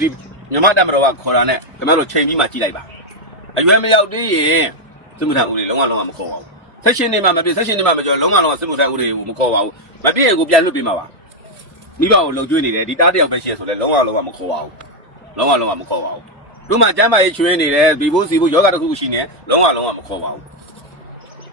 ဒီမြမတက်မတော်ကခေါ်တာနဲ့ခင်ဗျားတို့ချိန်ပြီးမှကြည့်လိုက်ပါအရွယ်မရောက်သေးရင်စစ်မှုထမ်းဦးတွေလုံးဝလုံးဝမခေါ်ပါဘူးဆက်ရှင်နေမှမပြည့်ဆက်ရှင်နေမှမကျော်လုံးဝလုံးဝစစ်မှုထမ်းဦးတွေကိုမခေါ်ပါဘူးမပြည့်ရင်ကိုပြန်လွတ်ပေးမှာပါမိဘကိုလှုပ်ကျွေးနေတယ်ဒီတားတယောက်ပဲရှင်းဆိုလဲလုံးဝလုံးဝမခေါ်ပါဘူးလုံးဝလုံးဝမခေါ်ပါဘူးတို့မှကျမ်းမာရေးချွေးနေတယ်ဘီဖို့စီဖို့ယောဂတစ်ခုခုရှိနေလုံးဝလုံးဝမခေါ်ပါဘူး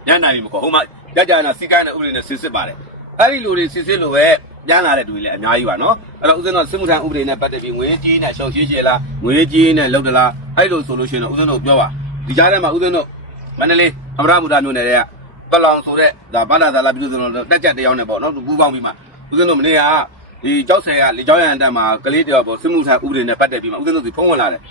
ညနာပြီမခေါ်ဟိုမှကြကြနာစီကိုင်းတဲ့ဥပဒေနဲ့စစ်စစ်ပါတယ်အဲ့ဒီလူတွေစစ်စစ်လို့ပဲ ပြန်လာတဲ့လူတွေလည်းအများကြီးပါနော်အဲ့တော့ဦးဇင်းတို့စစ်မှုထမ်းဥပဒေနဲ့ပတ်သက်ပြီးငွေကြီးနဲ့ရှောက်ကြီးချေလားငွေကြီးနဲ့လောက်တလားအဲ့လိုဆိုလို့ရှိရင်တော့ဦးဇင်းတို့ပြောပါဒီကြားထဲမှာဦးဇင်းတို့မန္တလေးအမရမူတာမျိုးနယ်တွေကပလောင်ဆိုတဲ့ဒါဘာသာသာလာပြည်သူတို့တက်ကြက်တယောက်နဲ့ပေါ့နော်ပူပေါင်းပြီးမှဦးဇင်းတို့မနေ့ကဒီကြောက်ဆယ်ကလေကြောက်ရန်တက်မှာကလေးတယောက်ပေါ့စစ်မှုထမ်းဥပဒေနဲ့ပတ်သက်ပြီးမှဦးဇင်းတို့ဒီဖုံးဝင်လာတယ်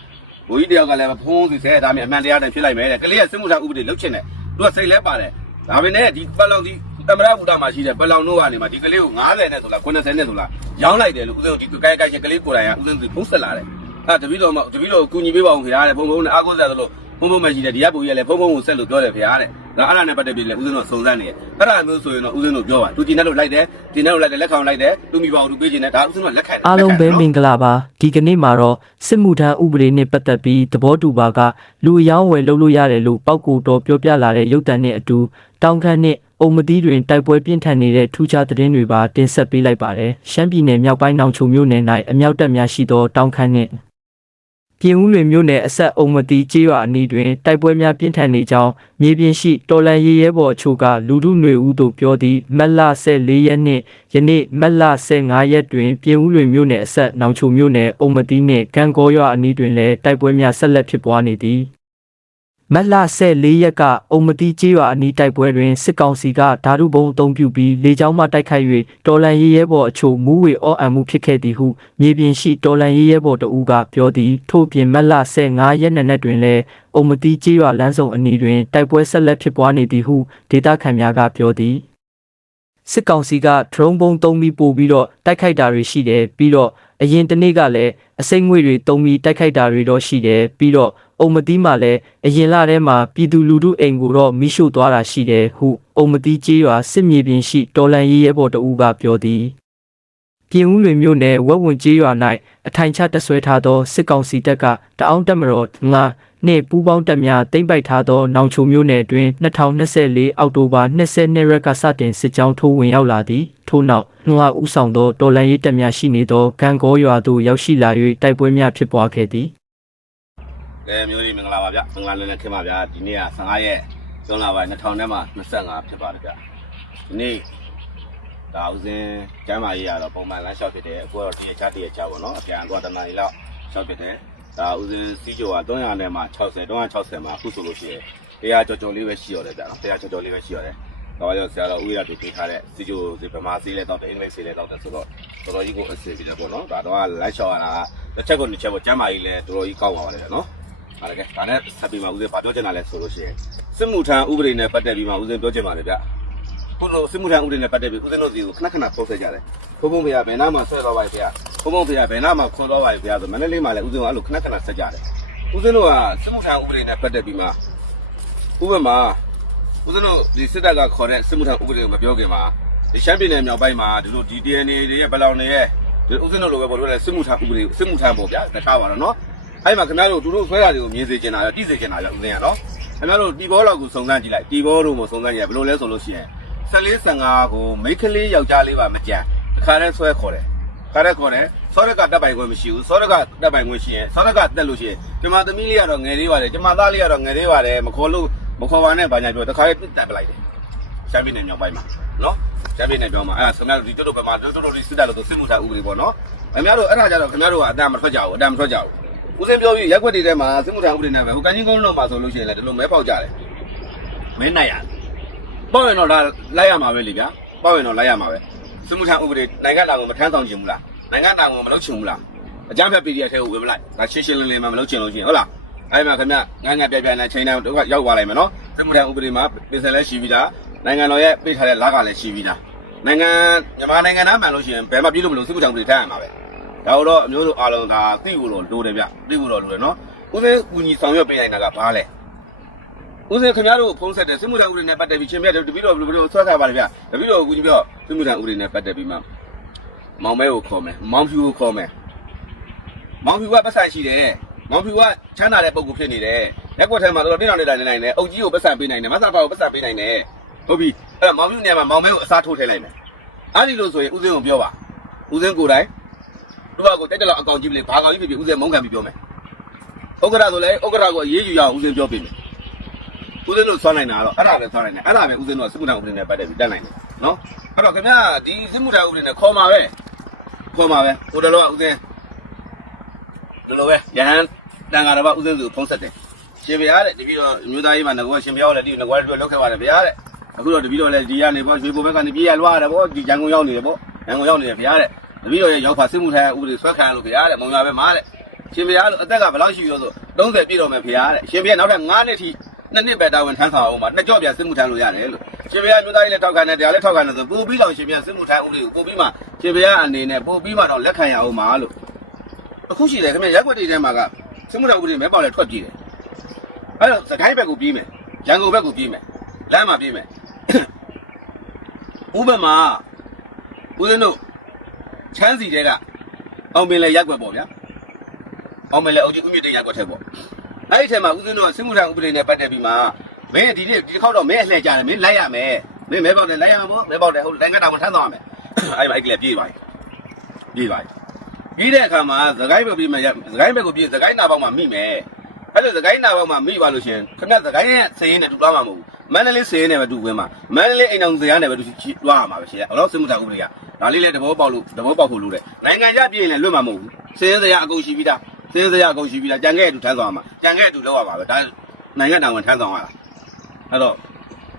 ဘိုးကြီးတယောက်ကလည်းဖုံးစီဆဲဒါမြအမှန်တရားတည်းဖြစ်လိုက်မယ်တဲ့ကလေးကစစ်မှုထမ်းဥပဒေလုတ်ချင်တယ်သူကစိတ်လဲပါတယ်ဒါပေမဲ့ဒီပလောင်ဒီ တမရဘူတာမှာရှိတဲ့ပလောင်တို့ကနေမှဒီကလေးကို90နဲ့ဆိုလား90နဲ့ဆိုလားရောင်းလိုက်တယ်လို့ဦးဇင်းတို့ဒီကိုကိုက်ကိုက်ချင်းကလေးကိုယ်တိုင်ကဦးဇင်းတို့ဖုံးဆက်လာတယ်အဲတပီတော်မတပီတော်ကူညီပေးပါဦးခင်ဗျာတဲ့ဘုံဘုံနဲ့အားကိုးစရာလို့ ဘုံဘုံမရှိတဲ့ဒီကပူကြီးကလည်းဘုံဘုံကိုဆက်လို့ပြောတယ်ခင်ဗျာတဲ့ဒါအဲ့ဒါနဲ့ပတ်သက်ပြီးလည်းဦးဇင်းတို့စုံစမ်းနေတယ်အဲ့ဒါမျိုးဆိုရင်တော့ဦးဇင်းတို့ပြောပါသူကျင်တဲ့လို့လိုက်တယ်ကျင်တဲ့လို့လိုက်တယ်လက်ခံလိုက်တယ်သူမိပါအောင်သူပေးကျင်တယ်ဒါဦးဇင်းတို့လက်ခံတယ်အားလုံးပဲမင်္ဂလာပါဒီကနေ့မှာတော့စစ်မှုထမ်းဥပဒေနဲ့ပတ်သက်ပြီးသဘောတူပါကလူအယောင်းဝယ်လုပ်လို့ရတယ်လို့ပောက်ကူတော်ပြောပြလာတဲ့ရုပ်တံနဲ့အတူတောင်ခမ်းနဲ့အုံမတီးတွင်တိုက်ပွဲပြင်းထန်နေတဲ့ထူးခြားသတင်းတွေပါတင်ဆက်ပေးလိုက်ပါတယ်ရှမ်းပြည်နယ်မြောက်ပိုင်းနောင်ချုံမြို့နယ်၌အမြောက်တပ်များရှိသောတောင်ခမ်းနဲ့ ပြင်ဦးလွင်မြို့နယ်အဆက်အုံမတီကျေးရွာအနီးတွင်တိုက်ပွဲများပြင်းထန်နေကြောင်းမြေပြင်ရှိတော်လန်ရေးရဲဘော်အချို့ကလူထုຫນွေဦးတို့ပြောသည့်မက်လ14ရက်နှင့်ယနေ့မက်လ15ရက်တွင်ပြင်ဦးလွင်မြို့နယ်အဆက်နောင်ချုံမြို့နယ်အုံမတီနှင့်ကံကောရွာအနီးတွင်လည်းတိုက်ပွဲများဆက်လက်ဖြစ်ပွားနေသည် မက်လ14ရက်ကအုံမတီကျေးရွာအနီးတိုက်ပွဲတွင်စစ်ကောင်စီကဓာတုဘုံအုံပြုပြီးလေကြောင်းမှတိုက်ခိုက်၍တော်လန်ရေးရဲဘော်အချို့မူးဝေအောအံမှုဖြစ်ခဲ့သည်ဟုမြေပြင်ရှိတော်လန်ရေးရဲဘော်တဦးကပြောသည်ထို့ပြင်မက်လ15ရက်နေ့တွင်လည်းအုံမတီကျေးရွာလမ်းစုံအနီးတွင်တိုက်ပွဲဆက်လက်ဖြစ်ပွားနေသည်ဟုဒေသခံများကပြောသည် စစ်ကောင်စီက drone ပုံသုံးပြီးပို့ပြီးတော့တိုက်ခိုက်တာတွေရှိတယ်ပြီးတော့အရင်တစ်နေ့ကလည်းအစိမ့်ငွေတွေသုံးပြီးတိုက်ခိုက်တာတွေတော့ရှိတယ်ပြီးတော့အုံမတီးမှာလည်းအရင်လထဲမှာပြည်သူလူထုအိမ်ကိုတော့မိရှို့သွားတာရှိတယ်ဟုအုံမတီးကျေးရွာစစ်မြေပြင်ရှိတော်လန်ရေးရဲဘော်တဦးကပြောသည်ပြင်ဦးလွင်မြို့နယ်ဝက်ဝင်ကျေးရွာ၌အထိုင်ချတပ်ဆွဲထားသောစစ်ကောင်စီတပ်ကတအောင်းတပ်မတော်ငါ နှင့်ပူးပေါင်းတပ်များတိမ့်ပိုက်ထားသောနောင်ချုံမြို့နယ်တွင်2024အောက်တိုဘာ22ရက်ကစတင်စစ်ကြောင်းထိုးဝင်ရောက်လာသည်ထို့နောက်နှွာဦးဆောင်သောတော်လန်ရေးတပ်များရှိနေသောဂံကောရွာသို့ရောက်ရှိလာ၍တိုက်ပွဲများဖြစ်ပွားခဲ့သည်ကဲမျိုးကြီးမင်္ဂလာပါဗျမင်္ဂလာလည်းနဲ့ခင်ပါဗျဒီနေ့က15ရက်ကျွန်းလာပိုင်း2000ထဲမှာ25ဖြစ်ပါတယ်ဗျဒီနေ့ဒါဥစဉ်ကျမ်းမာရေးရတော့ပုံမှန်လမ်းလျှောက်ဖြစ်တယ်အခုကတော့ဒီချာတရချာပေါ့နော်အပြန်အကွာတနားရီလောက်လျှောက်ဖြစ်တယ် ဒါဥစဉ်စီးကြောက300နဲ့မှ60 360မှာအခုဆိုလို့ရှိရင်တရားကြော်ကြော်လေးပဲရှိရတယ်ဗျတရားကြော်ကြော်လေးပဲရှိရတယ်တော့ရောဆရာတော်ဦးရတူပေးထားတဲ့စီဂျိုစီဗမာစီးလဲတော့အင်္ဂလိပ်စီးလဲတော့ဆိုတော့တော်တော်ကြီးကိုအဆင်ပြေတယ်ပေါ့နော်ဒါတော့လိုက်လျှောက်ရတာတစ်ချက်ကိုတစ်ချက်ပေါ့ကျမ်းမာရေးလဲတော်တော်ကြီးကောင်းပါပါတယ်နော်ဟာလေကဲဒါနဲ့ဆက်ပြီးမှဦးဇင်းဗာပြောချင်တာလဲဆိုလို့ရှိရင်စစ်မှုထမ်းဥပဒေနဲ့ပတ်သက်ပြီးမှဦးဇင်းပြောချင်ပါတယ်ဗျခုလိုစစ်မှုထမ်းဥပဒေနဲ့ပတ်သက်ပြီးဦးဇင်းတို့စီကိုခဏခဏပို့ဆက်ကြတယ်ဘုံဘုံဖေရဘယ်နာမှာဆွဲသွားပါ့ဖေရ ဘုံဘုံဖေရဘယ်နာမှာခွန်သွားပါ့ဖေရဆိုမန္တလေးမှာလည်းဦးဇင်းကအဲ့လိုခဏခဏဆက်ကြတယ်ဦးဇင်းတို့ကစစ်မှုထမ်းဥပဒေနဲ့ပတ်သက်ပြီးမှဥပမာဦးဇင်းတို့ဒီစစ်တပ်ကခေါ်တဲ့စစ်မှုထမ်းဥပဒေကိုမပြောခင်မှာဒီရှမ်းပြည်နယ်မြောက်ပိုင်းမှာဒီလိုဒီ DNA တွေရဲ့ဘလောင်တွေရဲ့ဒီဦးဇင်းတို့လိုပဲပေါ်လို့တဲ့စစ်မှုထမ်းဥပဒေစစ်မှုထမ်းပေါ့ဗျာတခြားပါတော့နော်အဲ့မှာခင်ဗျားတို့သူတို့ဆွဲတာတွေကိုမြင်စေချင်တာရောတိစေချင်တာရောဦးစင်းရနော်ခင်ဗျားတို့တီဘောလောက်ကိုစုံစမ်းကြည့်လိုက်တီဘောတို့ကိုစုံစမ်းကြည့်ဘယ်လိုလဲဆိုလို့ရှိရင်14 15ကိုမိတ်ကလေးယောက်ျားလေးပါမကြံတစ်ခါတည်းဆွဲခေါ်တယ် ခါတည်းခေါ်တယ်စောရကတက်ပိုင်ခွင့်မရှိဘူးစောရကတက်ပိုင်ခွင့်ရှိရင်စောရကတက်လို့ရှိရင်ကျမသမီးလေးကတော့ငယ်လေးပါတယ်ကျမသားလေးကတော့ငယ်လေးပါတယ်မခေါ်လို့မခေါ်ပါနဲ့ဘာညာပြောတစ်ခါတည်းတက်ပလိုက်တယ်ရှမ်းပြည်နယ်မြောက်ပိုင်းမှာနော်ရှမ်းပြည်နယ်ပြောင်းမှာအဲ့ဒါခင်ဗျားတို့ဒီတို့တို့ဘက်မှာတို့တို့ဒီစစ်တပ်လို့ဆိုစစ်မှုထမ်းဥပဒေပေါ့နော်ခင်ဗျားတို့အဲ့ဒါကြတော့ခင်ဗျားတို့ကအတန်မထွက်ကြဘူးအတန်မထွက်ကြဘူးဦးစင်းပြောပြီးရက်ွက်တွေထဲမှာစစ်မှုထမ်းဥပဒေနဲ့ပဲဟိုကန်ကြီးကုန်းလုံးမှာဆိုလို့ရှိရင်လည်းဒီလိုမဲပေါက်ကြတယ်မဲနိုင်ရတယ်ပေါ့ရင်တော့ဒါလိုက်ရမှာပဲလေဗျာပေါ့ရင်တော့လိုက်ရမှာပဲ စစ်မှုထမ်းဥပဒေနိုင်ငံတော်ကိုမထမ်းဆောင်ချင်ဘူးလားနိုင်ငံတော်ကိုမလုပ်ချင်ဘူးလားအကြမ်းဖက် PDF ထဲကိုဝင်မလိုက်ဒါရှင်းရှင်းလင်းလင်းမှမလုပ်ချင်လို့ရှိရင်ဟုတ်လားအဲ့မှာခင်ဗျငန်းငန်းပြပြနဲ့ချိန်တိုင်းတော့ရောက်သွားလိုက်မယ်နော်စစ်မှုထမ်းဥပဒေမှာပြင်ဆင်လဲရှိပြီးသားနိုင်ငံတော်ရဲ့ပေးထားတဲ့လကလည်းရှိပြီးသားနိုင်ငံမြန်မာနိုင်ငံသားမှန်လို့ရှိရင်ဘယ်မှပြည်လို့မလို့စစ်မှုထမ်းဥပဒေထမ်းရမှာပဲဒါတော့အမျိုးတို့အားလုံးဒါသိဖို့တော့လိုတယ်ဗျသိဖို့တော့လိုတယ်နော်ဦးစင်းကူညီဆောင်ရွက်ပေးနိုင်တာကဘာလဲ ဦးစင်းခင်ဗျားတို့ဖုံးဆက်တဲ့စစ်မှုထမ်းဥပဒေနဲ့ပတ်သက်ပြီးချင်းပြတပည့်တော်ဘယ်လိုဆွဲထားပါလဲဗျတပည့်တော်ကူညီပြောစစ်မှုထမ်းဥပဒေနဲ့ပတ်သက်ပြီးမှမောင်မဲကိုခေါ်မယ်မောင်ဖြူကိုခေါ်မယ်မောင်ဖြူကပတ်ဆိုင်ရှိတယ်မောင်ဖြူကချမ်းသာတဲ့ပုံကူဖြစ်နေတယ်ရက်ကွက်ထဲမှာတော့တင်းတော်နေတာနေနိုင်တယ်အုတ်ကြီးကိုပတ်ဆိုင်ပေးနိုင်တယ်မဆာဖာကိုပတ်ဆိုင်ပေးနိုင်တယ်ဟုတ်ပြီအဲ့တော့မောင်ဖြူနေရာမှာမောင်မဲကိုအစားထိုးထည့်လိုက်မယ်အဲ့ဒီလိုဆိုရင်ဦးစင်းကိုပြောပါဦးစင်းကိုယ်တိုင်သူကကိုတက်တက်လောက်အကောင်ကြီးပြီလေဘာကောင်ကြီးဖြစ်ဖြစ်ဦးစင်းမုန်းခံပြီးပြောမယ်ဥက္ကရာဆိုလဲဥက္ကရာကိုအေးအေးယူရအောင်ဦးစင်းပြောပေးမယ် ဦးဇင်းတို့ဆွမ်းနိုင်တာကတော့အဲ့ဒါပဲဆွမ်းနိုင်တယ်အဲ့ဒါပဲဦးဇင်းတို့ကစစ်မှုထမ်းဥပဒေနဲ့ပတ်သက်ပြီးတတ်နိုင်တယ်နော်အဲ့တော့ခင်ဗျာဒီစစ်မှုထမ်းဥပဒေနဲ့ခေါ်မှာပဲခေါ်မှာပဲဟိုတလောကဦးဇင်းဒီလိုပဲရဟန်းတန်ဃာတော်ကဦးဇင်းသူဖုံးဆက်တယ်ရှင်ဗျာတဲ့တပည့်တော်မြို့သားကြီးမှာငကောရှင်ဗျာလည်းဒီငကောတို့လောက်ခဲ့ပါတယ်ဗျာတဲ့အခုတော့တပည့်တော်လည်းဒီကနေပေါ့ရွှေဘုံဘက်ကနေပြေးရလွှားရတယ်ပေါ့ဒီရန်ကုန်ရောက်နေတယ်ပေါ့ရန်ကုန်ရောက်နေတယ်ဗျာတဲ့တပည့်တော်ရဲ့ရောက်ပါစစ်မှုထမ်းဥပဒေဆွဲခံလို့ဗျာတဲ့မုံရွာပဲမှာတဲ့ရှင်ဗျာလို့အသက်ကဘယ်လောက်ရှိရောဆို30ပြည့်တော်မယ်ဗျာတဲ့ရှင်ဗျာနောက်ထပ်9နှစ်ထိ နှစ်နှစ်ပဲတာဝန်ထမ်းဆောင်အောင်ပါနှစ်ကြော့ပြန်စစ်မှုထမ်းလို့ရတယ်လို့ရှင်ဗျာမျိုးသားကြီးလည်းထောက်ခံတယ်တရားလည်းထောက်ခံတယ်ဆိုပို့ပြီးတော့ရှင်ဗျာစစ်မှုထမ်းဥပဒေကိုပို့ပြီးမှရှင်ဗျာအနေနဲ့ပို့ပြီးမှတော့လက်ခံရအောင်ပါလို့အခုရှိတယ်ခင်ဗျရက်ွက်တွေထဲမှာကစစ်မှုတော်ဦးတွေမဲပေါက်လဲထွက်ပြေးတယ်အဲ့တော့စကိုင်းဘက်ကိုပြေးမယ်ရန်ကုန်ဘက်ကိုပြေးမယ်လမ်းမှာပြေးမယ်ဥပမာဦးဇင်းတို့ချမ်းစီတဲကအောင်ပင်လဲရက်ွက်ပေါ့ဗျာအောင်ပင်လဲအုပ်ကြီးဦးမြင့်တင်ရက်ွက်ထဲပေါ့ အဲ့ဒီထဲမှာဦးဇင်းတို့ကစစ်မှုထမ်းဥပဒေနဲ့ပတ်သက်ပြီးမှမင်းဒီနေ့ဒီတစ်ခေါက်တော့မင်းအလှည့်ကြတယ်မင်းလိုက်ရမယ်မင်းမဲပေါက်တယ်လိုက်ရမှာပေါ့မဲပေါက်တယ်ဟုတ်တယ်ငါတောင်ထမ်းသွားမယ်အဲ့မှာအဲ့ကလေးပြေးသွားပြီပြေးသွားပြီပြီးတဲ့အခါမှာသခိုင်းဘက်ပြီးမှရသခိုင်းဘက်ကိုပြီးသခိုင်းနာပေါက်မှာမိမယ်အဲ့လိုသခိုင်းနာပေါက်မှာမိပါလို့ရှင်ခင်ဗျသခိုင်းရဲ့စည်ရင်နဲ့တူသွားမှာမဟုတ်ဘူးမန္တလေးစည်ရင်နဲ့ပဲတူဝင်မှာမန္တလေးအိမ်အောင်စရာနဲ့ပဲတူသွားရမှာပဲရှင်အဲ့တော့စစ်မှုထမ်းဥပဒေကဒါလေးလည်းတဘောပေါက်လို့တဘောပေါက်ဖို့လို့တဲ့နိုင်ငံခြားပြည်ရင်လည်းလွတ်မှာမဟုတ်ဘူးစည်ရင်စရာအကုန်ရှိပြီးသား စည်ရင်စရာအကုန်ရှိပြီးသားကြံခဲ့အတူထမ်းဆောင်ရမှာကြံခဲ့အတူလောက်ရပါပဲဒါနိုင်ငံတော်ဝန်ထမ်းဆောင်ရတာအဲ့တော့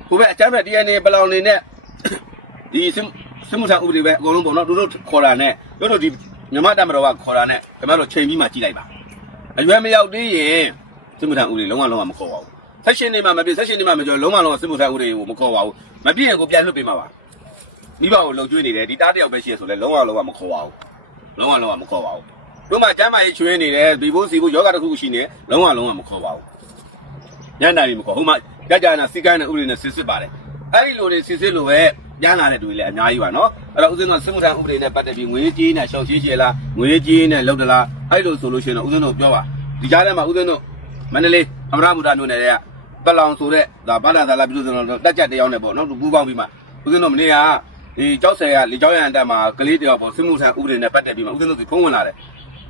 ကိုပဲအချမ်းပဲ DNA ပလောင်နေနဲ့ဒီစစ်စစ်မှုထမ်းဥပဒေပဲအကုန်လုံးပေါ့နော်တို့တို့ခေါ်တာနဲ့တို့တို့ဒီမြမတက်မတော်ကခေါ်တာနဲ့ခင်ဗျားတို့ချိန်ပြီးမှကြည့်လိုက်ပါအရွယ်မရောက်သေးရင်စစ်မှုထမ်းဦးတွေလုံးဝလုံးဝမခေါ်ပါဘူးဆက်ရှင်နေမှမပြည့်ဆက်ရှင်နေမှမကျော်လုံးဝလုံးဝစစ်မှုထမ်းဦးတွေကိုမခေါ်ပါဘူးမပြည့်ရင်ကိုပြန်လွှတ်ပေးမှာပါမိဘကိုလှုပ်ကျွေးနေတယ်ဒီတားတယောက်ပဲရှိရဆိုလဲလုံးဝလုံးဝမခေါ်ပါဘူးလုံးဝလုံးဝမခေါ်ပါဘူး တို့မှကျမ်းမာရေးချွေးနေတယ်ဒီဘိုးစီဘိုးယောဂတစ်ခုခုရှိနေလုံးဝလုံးဝမခေါ်ပါဘူးညံ့တယ်မခေါ်ဟိုမှကြကြနာစီကိုင်းတဲ့ဥပဒေနဲ့စစ်စစ်ပါတယ်အဲ့ဒီလိုနေစစ်စစ်လိုပဲပြန်လာတဲ့တူတွေလည်းအများကြီးပါနော်အဲ့တော့ဦးဇင်းတို့စစ်မှုထမ်းဥပဒေနဲ့ပတ်သက်ပြီးငွေကြေးနဲ့ရှောက်ရှင်းရှင်းလားငွေကြေးနဲ့လောက်တလားအဲ့လိုဆိုလို့ရှိရင်တော့ဦးဇင်းတို့ပြောပါဒီကြားထဲမှာဦးဇင်းတို့မန္တလေးအမရမူတာမြို့နယ်ရဲ့ပလောင်ဆိုတဲ့ဒါဘာသာသာလာပြည်သူတို့တက်ကြက်တယောက်နဲ့ပေါ့နော်သူပူးပေါင်းပြီးမှဦးဇင်းတို့မနေ့ကဒီကြောက်ဆယ်ကလေကြောက်ရန်တက်မှာကလေးတယောက်ပေါ့စစ်မှုထမ်းဥပဒေနဲ့ပတ်သက်ပြီးမှဦးဇင်းတို့ဒီဖုံးဝင်လာတယ်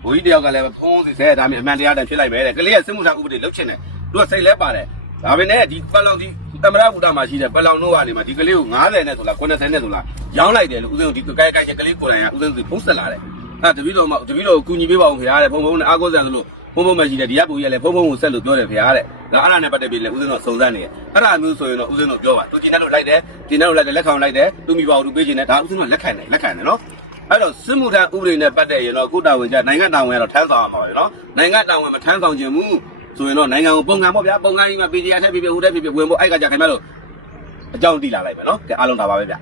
ဘိုးကြီးတယောက်ကလည်းဖုံးစီဆဲဒါမျိုးအမှန်တရားတန်ဖြစ်လိုက်ပဲတဲ့ကလေးကစစ်မှုထမ်းဥပဒေလုတ်ချင်တယ်သူကစိတ်လဲပါတယ်ဒါပေမဲ့ဒီပလောင်ဒီတမရဘူတာမှာရှိတဲ့ပလောင်တို့ကနေမှဒီကလေးကို90နဲ့ဆိုလား90နဲ့ဆိုလားရောင်းလိုက်တယ်လို့ဦးဇင်းတို့ဒီကိုကိုက်ကိုက်ကလေးကိုယ်တိုင်ကဦးဇင်းတို့ဖုံးဆက်လာတယ်အဲတပည့်တော်မှတပည့်တော်ကိုကူညီပေးပါအောင်ခင်ဗျာတဲ့ဖုံဖုံနဲ့အားကိုးစံဆိုလို့ဖုံဖုံမှရှိတယ်ဒီကပူကြီးကလည်းဖုံဖုံကိုဆက်လို့ပြောတယ်ခင်ဗျာတဲ့ဒါအဲ့ဒါနဲ့ပတ်သက်ပြီးလည်းဦးဇင်းတို့စုံစမ်းနေတယ်အဲ့ဒါမျိုးဆိုရင်တော့ဦးဇင်းတို့ပြောပါသူကျင်တဲ့လို့လိုက်တယ်ကျင်တဲ့လို့လိုက်တယ်လက်ခံလိုက်တယ်သူမိပါဘူးသူပေးကျင်တယ်ဒါဦးဇင်းတို့လက်ခံတယ်လက်ခံတယ်နော် အဲ့တော့စစ်မှုထမ်းဥပဒေနဲ့ပတ်သက်ရင်တော့ကုတာဝန်ကြနိုင်ငံတာဝန်ကတော့ထမ်းဆောင်ရမှာပဲနော်နိုင်ငံတာဝန်မထမ်းဆောင်ခြင်းမူဆိုရင်တော့နိုင်ငံကိုပုံကံပေါ့ဗျာပုံကံကြီးမှာ PDF ထက်ပြပြဟိုတက်ပြပြဝင်ဖို့အဲ့ကကြခင်ဗျားတို့အကြောင်းတိလာလိုက်ပဲနော်ကဲအားလုံးဒါပါပဲဗျ